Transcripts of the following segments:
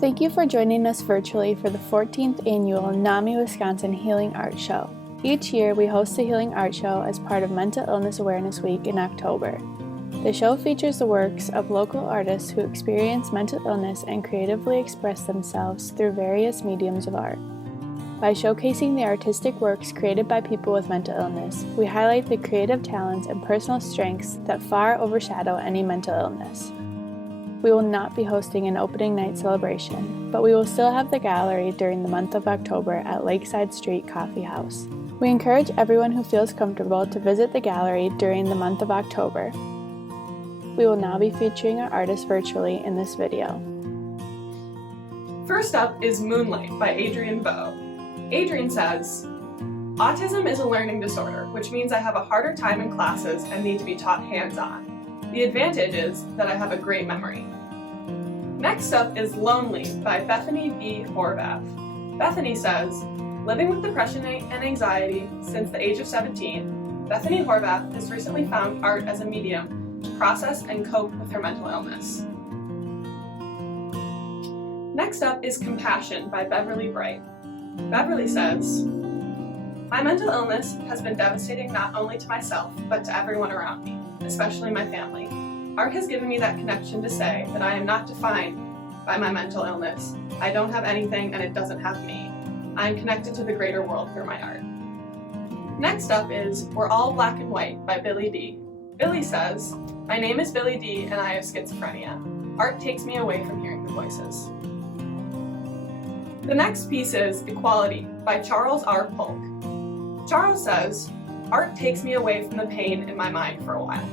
Thank you for joining us virtually for the 14th annual NAMI Wisconsin Healing Art Show. Each year, we host a healing art show as part of Mental Illness Awareness Week in October. The show features the works of local artists who experience mental illness and creatively express themselves through various mediums of art. By showcasing the artistic works created by people with mental illness, we highlight the creative talents and personal strengths that far overshadow any mental illness. We will not be hosting an opening night celebration, but we will still have the gallery during the month of October at Lakeside St Coffee House. We encourage everyone who feels comfortable to visit the gallery during the month of October. We will now be featuring our artists virtually in this video. First up is Moonlight by Adrienne Bowe. Adrienne says, "Autism is a learning disorder, which means I have a harder time in classes and need to be taught hands-on. The advantage is that I have a great memory." Next up is Lonely by Bethany B. Horvath. Bethany says, "Living with depression and anxiety since the age of 17, Bethany Horvath has recently found art as a medium to process and cope with her mental illness." Next up is Compassion by Beverly Bright. Beverly says, "My mental illness has been devastating not only to myself, but to everyone around me, especially my family. Art has given me that connection to say that I am not defined by my mental illness. I don't have anything and it doesn't have me. I am connected to the greater world through my art." Next up is We're All Black and White by Billy D. Billy says, "My name is Billy D and I have schizophrenia. Art takes me away from hearing the voices." The next piece is Equality by Charles R. Polk. Charles says, "Art takes me away from the pain in my mind for a while."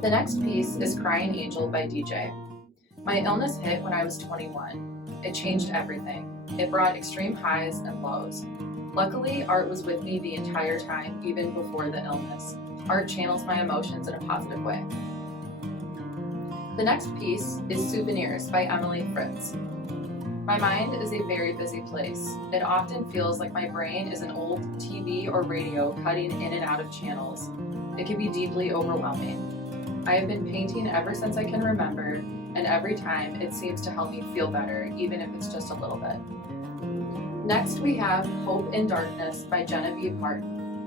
The next piece is Crying Angel by DJ. My illness hit when I was 21. It changed everything. It brought extreme highs and lows. Luckily, art was with me the entire time, even before the illness. Art channels my emotions in a positive way. The next piece is Souvenirs by Emily Fritz. My mind is a very busy place. It often feels like my brain is an old TV or radio cutting in and out of channels. It can be deeply overwhelming. I have been painting ever since I can remember, and every time it seems to help me feel better, even if it's just a little bit. Next we have Hope in Darkness by Genevieve Martin.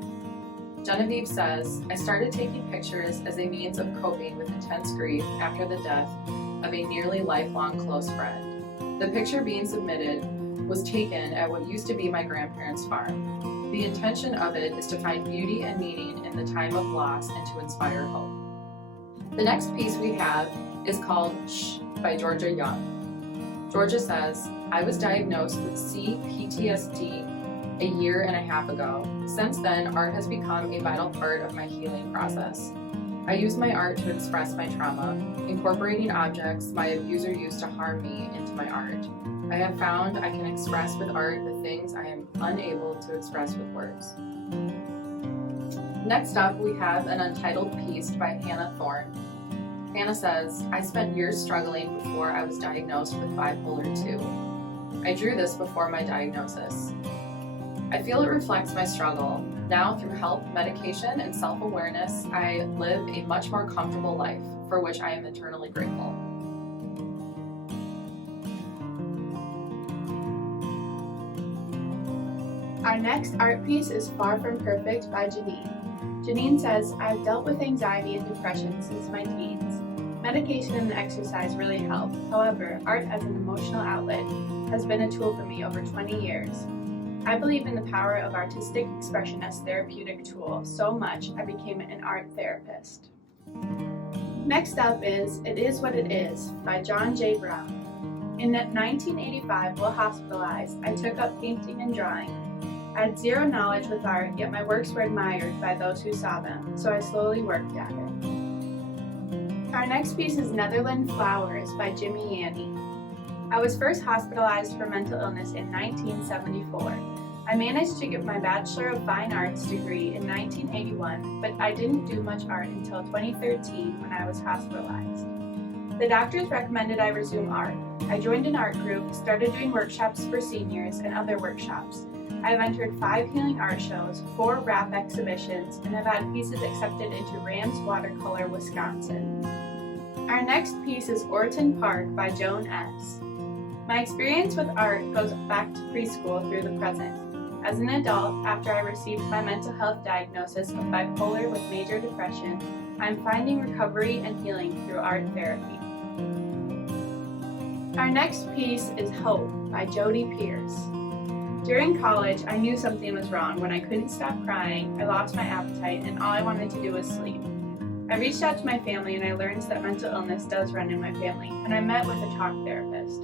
Genevieve says, "I started taking pictures as a means of coping with intense grief after the death of a nearly lifelong close friend. The picture being submitted was taken at what used to be my grandparents' farm. The intention of it is to find beauty and meaning in the time of loss and to inspire hope." The next piece we have is called Shh by Georgia Young. Georgia says, "I was diagnosed with CPTSD a year and a half ago. Since then, art has become a vital part of my healing process. I use my art to express my trauma, incorporating objects my abuser used to harm me into my art. I have found I can express with art the things I am unable to express with words." Next up, we have an untitled piece by Hannah Thorne. Hannah says, "I spent years struggling before I was diagnosed with bipolar 2. I drew this before my diagnosis. I feel it reflects my struggle. Now, through help, medication, and self-awareness, I live a much more comfortable life, for which I am eternally grateful." Our next art piece is Far From Perfect by Janine. Janine says, "I've dealt with anxiety and depression since my teens. Medication and exercise really help. However, art as an emotional outlet has been a tool for me over 20 years. I believe in the power of artistic expression as therapeutic tool so much I became an art therapist." Next up is It Is What It Is by John J. Brown. In 1985, while hospitalized, I took up painting and drawing. I had zero knowledge with art, yet my works were admired by those who saw them, so I slowly worked at it. Our next piece is Netherland Flowers by Jimmy Yanni. I was first hospitalized for mental illness in 1974. I managed to get my Bachelor of Fine Arts degree in 1981, but I didn't do much art until 2013 when I was hospitalized. The doctors recommended I resume art. I joined an art group, started doing workshops for seniors and other workshops. I've entered 5 healing art shows, 4 rap exhibitions, and have had pieces accepted into Rams Watercolor, Wisconsin. Our next piece is Orton Park by Joan S. My experience with art goes back to preschool through the present. As an adult, after I received my mental health diagnosis of bipolar with major depression, I'm finding recovery and healing through art therapy. Our next piece is Hope by Jodi Pierce. During college, I knew something was wrong when I couldn't stop crying, I lost my appetite, and all I wanted to do was sleep. I reached out to my family and I learned that mental illness does run in my family, and I met with a talk therapist.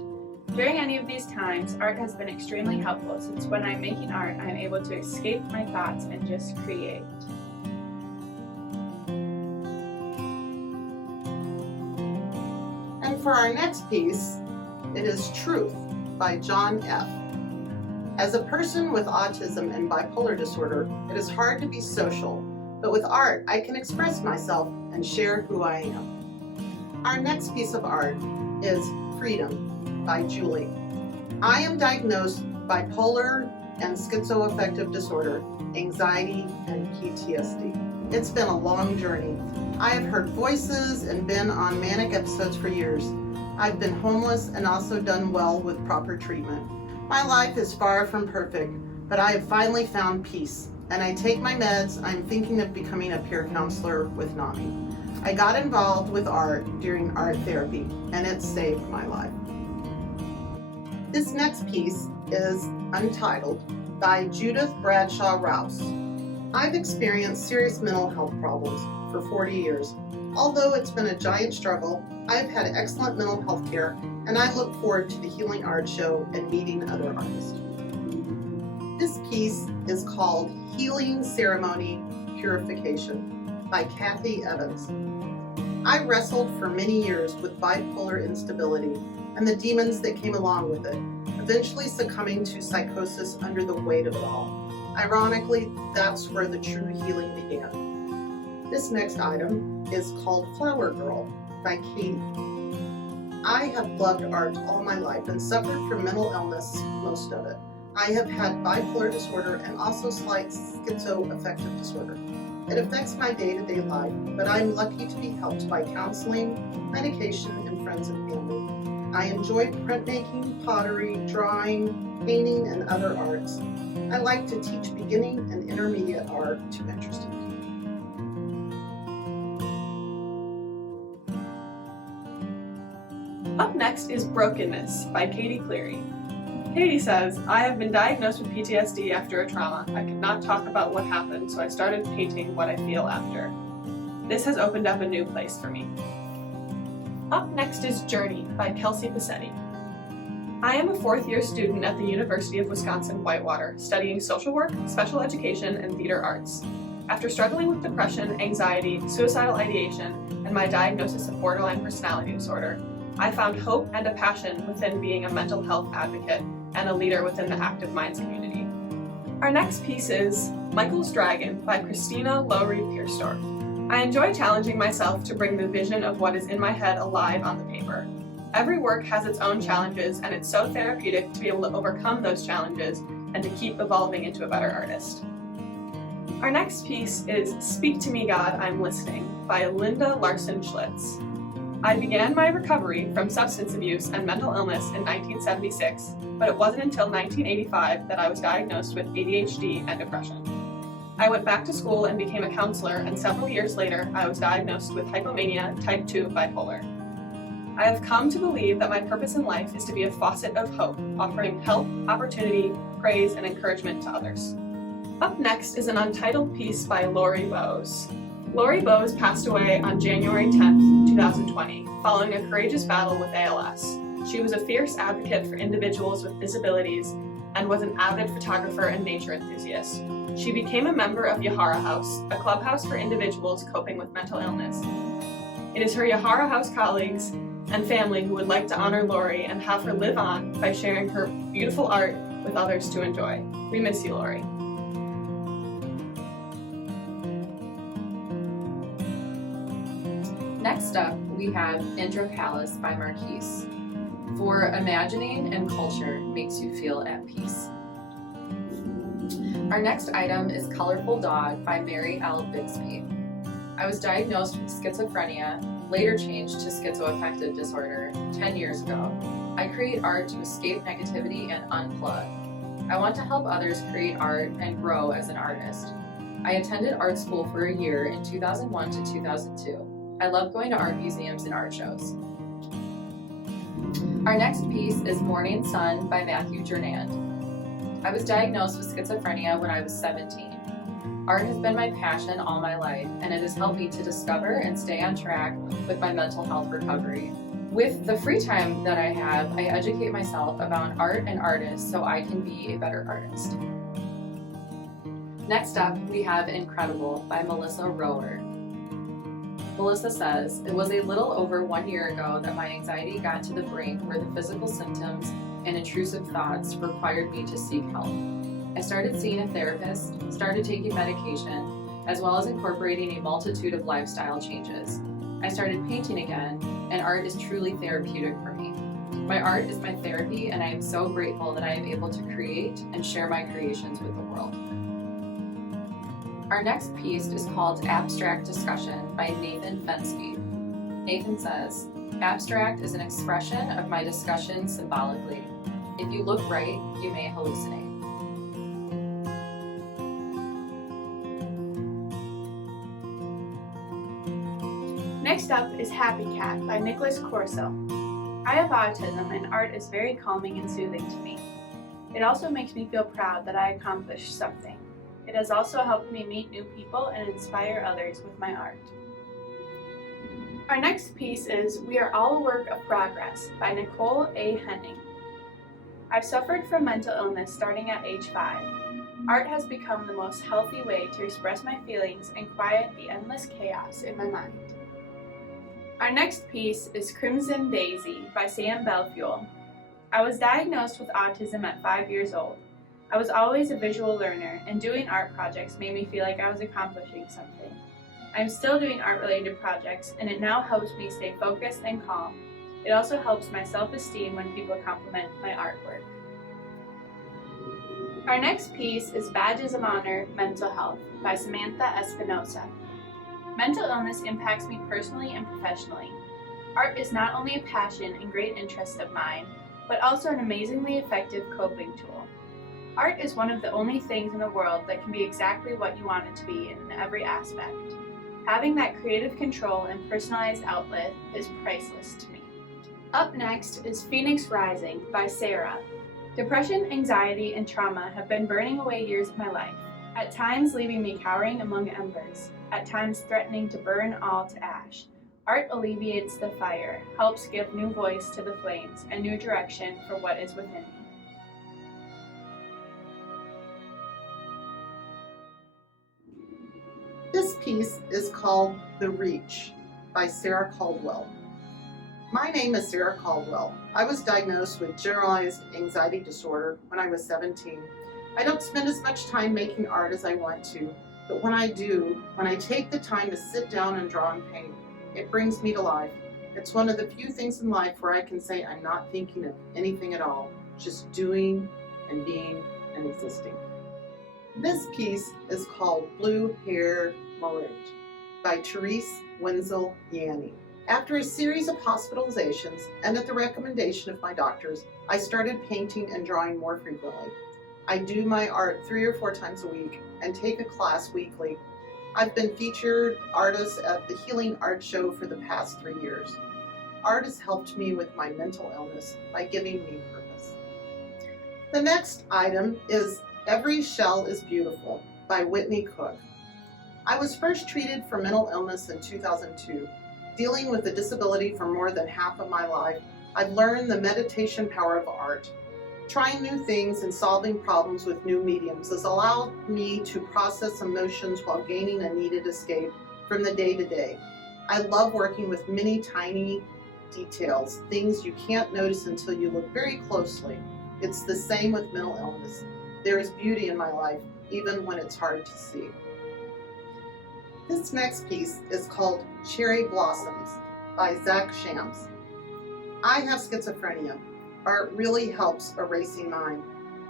During any of these times, art has been extremely helpful since when I'm making art, I'm able to escape my thoughts and just create. And for our next piece, it is Truth by John F. As a person with autism and bipolar disorder, it is hard to be social, but with art, I can express myself and share who I am. Our next piece of art is Freedom by Julie. I am diagnosed bipolar and schizoaffective disorder, anxiety, and PTSD. It's been a long journey. I have heard voices and been on manic episodes for years. I've been homeless and also done well with proper treatment. My life is far from perfect, but I have finally found peace. And I take my meds. I'm thinking of becoming a peer counselor with NAMI. I got involved with art during art therapy, and it saved my life. This next piece is Untitled by Judith Bradshaw Rouse. I've experienced serious mental health problems for 40 years. Although it's been a giant struggle, I've had excellent mental health care, and I look forward to the Healing Art Show and meeting other artists. This piece is called Healing Ceremony Purification by Kathy Evans. I wrestled for many years with bipolar instability and the demons that came along with it, eventually succumbing to psychosis under the weight of it all. Ironically, that's where the true healing began. This next item is called Flower Girl by Katie. I have loved art all my life and suffered from mental illness most of it. I have had bipolar disorder and also slight schizoaffective disorder. It affects my day-to-day life, but I'm lucky to be helped by counseling, medication, and friends and family. I enjoy printmaking, pottery, drawing, painting, and other arts. I like to teach beginning and intermediate art to interested people. Up next is Brokenness by Katie Cleary. Katie says, I have been diagnosed with PTSD after a trauma. I could not talk about what happened, so I started painting what I feel after. This has opened up a new place for me. Up next is Journey by Kelsey Passetti. I am a fourth-year student at the University of Wisconsin-Whitewater, studying social work, special education, and theater arts. After struggling with depression, anxiety, suicidal ideation, and my diagnosis of borderline personality disorder, I found hope and a passion within being a mental health advocate and a leader within the Active Minds community. Our next piece is Michael's Dragon by Christina Lowry Pierstorff. I enjoy challenging myself to bring the vision of what is in my head alive on the paper. Every work has its own challenges, and it's so therapeutic to be able to overcome those challenges and to keep evolving into a better artist. Our next piece is Speak to Me, God, I'm Listening by Linda Larson Schlitz. I began my recovery from substance abuse and mental illness in 1976, but it wasn't until 1985 that I was diagnosed with ADHD and depression. I went back to school and became a counselor, and several years later, I was diagnosed with hypomania type 2 bipolar. I have come to believe that my purpose in life is to be a faucet of hope, offering help, opportunity, praise, and encouragement to others. Up next is an untitled piece by Lori Bowes. Lori Bowes passed away on January 10th, 2020, following a courageous battle with ALS. She was a fierce advocate for individuals with disabilities and was an avid photographer and nature enthusiast. She became a member of Yahara House, a clubhouse for individuals coping with mental illness. It is her Yahara House colleagues and family who would like to honor Lori and have her live on by sharing her beautiful art with others to enjoy. We miss you, Lori. Next up, we have Indrocalis by Marquise. For imagining and culture makes you feel at peace. Our next item is Colorful Dog by Mary L. Bixby. I was diagnosed with schizophrenia later changed to schizoaffective disorder 10 years ago. I create art to escape negativity and unplug. I want to help others create art and grow as an artist. I attended art school for a year in 2001 to 2002. I love going to art museums and art shows. Our next piece is Morning Sun by Matthew Jernand. I was diagnosed with schizophrenia when I was 17. Art has been my passion all my life, and it has helped me to discover and stay on track with my mental health recovery. With the free time that I have, I educate myself about art and artists so I can be a better artist. Next up, we have Incredible by Melissa Rower. Melissa says, "It was a little over 1 year ago that my anxiety got to the brink where the physical symptoms and intrusive thoughts required me to seek help. I started seeing a therapist, started taking medication, as well as incorporating a multitude of lifestyle changes. I started painting again, and art is truly therapeutic for me. My art is my therapy, and I am so grateful that I am able to create and share my creations with the world." Our next piece is called Abstract Discussion by Nathan Fensky. Nathan says, "Abstract is an expression of my discussion symbolically. If you look right, you may hallucinate." Next up is Happy Cat by Nicholas Corso. I have autism and art is very calming and soothing to me. It also makes me feel proud that I accomplished something. It has also helped me meet new people and inspire others with my art. Our next piece is We Are All a Work of Progress by Nicole A. Henning. I've suffered from mental illness starting at age 5. Art has become the most healthy way to express my feelings and quiet the endless chaos in my mind. Our next piece is Crimson Daisy by Sam Belfuel. I was diagnosed with autism at 5 years old. I was always a visual learner, and doing art projects made me feel like I was accomplishing something. I'm still doing art-related projects, and it now helps me stay focused and calm. It also helps my self-esteem when people compliment my artwork. Our next piece is Badges of Honor, Mental Health by Samantha Espinosa. Mental illness impacts me personally and professionally. Art is not only a passion and great interest of mine, but also an amazingly effective coping tool. Art is one of the only things in the world that can be exactly what you want it to be in every aspect. Having that creative control and personalized outlet is priceless to me. Up next is Phoenix Rising by Sarah. Depression, anxiety, and trauma have been burning away years of my life, at times leaving me cowering among embers, at times threatening to burn all to ash. Art alleviates the fire, helps give new voice to the flames, and new direction for what is within me. This piece is called The Reach by Sarah Caldwell. My name is Sarah Caldwell. I was diagnosed with generalized anxiety disorder when I was 17. I don't spend as much time making art as I want to, but when I do, when I take the time to sit down and draw and paint, it brings me to life. It's one of the few things in life where I can say I'm not thinking of anything at all, just doing and being and existing. This piece is called Blue Hair Morit by Therese Wenzel Yanni. After a series of hospitalizations and at the recommendation of my doctors, I started painting and drawing more frequently. I do my art 3 or 4 times a week and take a class weekly. I've been featured artist at the Healing Art Show for the past 3 years. Art has helped me with my mental illness by giving me purpose. The next item is Every Shell is Beautiful by Whitney Cook. I was first treated for mental illness in 2002. Dealing with a disability for more than half of my life, I've learned the meditation power of art. Trying new things and solving problems with new mediums has allowed me to process emotions while gaining a needed escape from the day-to-day. I love working with many tiny details, things you can't notice until you look very closely. It's the same with mental illness. There is beauty in my life, even when it's hard to see. This next piece is called Cherry Blossoms by Zach Shams. I have schizophrenia. Art really helps erasing mine.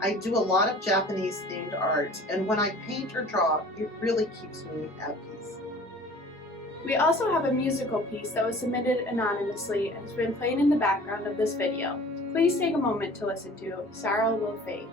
I do a lot of Japanese themed art, and when I paint or draw, it really keeps me at peace. We also have a musical piece that was submitted anonymously and has been playing in the background of this video. Please take a moment to listen to Sorrow Will Fade.